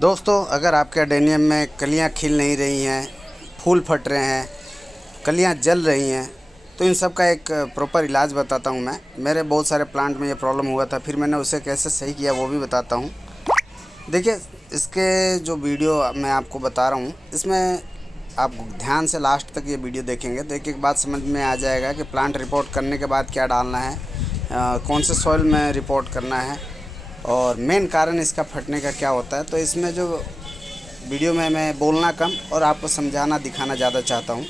दोस्तों, अगर आपके अडेनियम में कलियां खिल नहीं रही हैं, फूल फट रहे हैं, कलियां जल रही हैं, तो इन सब का एक प्रॉपर इलाज बताता हूं मैं। मेरे बहुत सारे प्लांट में ये प्रॉब्लम हुआ था, फिर मैंने उसे कैसे सही किया वो भी बताता हूं। देखिए, इसके जो वीडियो मैं आपको बता रहा हूं, इसमें आप ध्यान से लास्ट तक ये वीडियो देखेंगे तो एक एक बात समझ में आ जाएगा कि प्लांट रिपोर्ट करने के बाद क्या डालना है, कौन से सॉइल में रिपोर्ट करना है और मेन कारण इसका फटने का क्या होता है। तो इसमें जो वीडियो में मैं बोलना कम और आपको समझाना दिखाना ज़्यादा चाहता हूँ।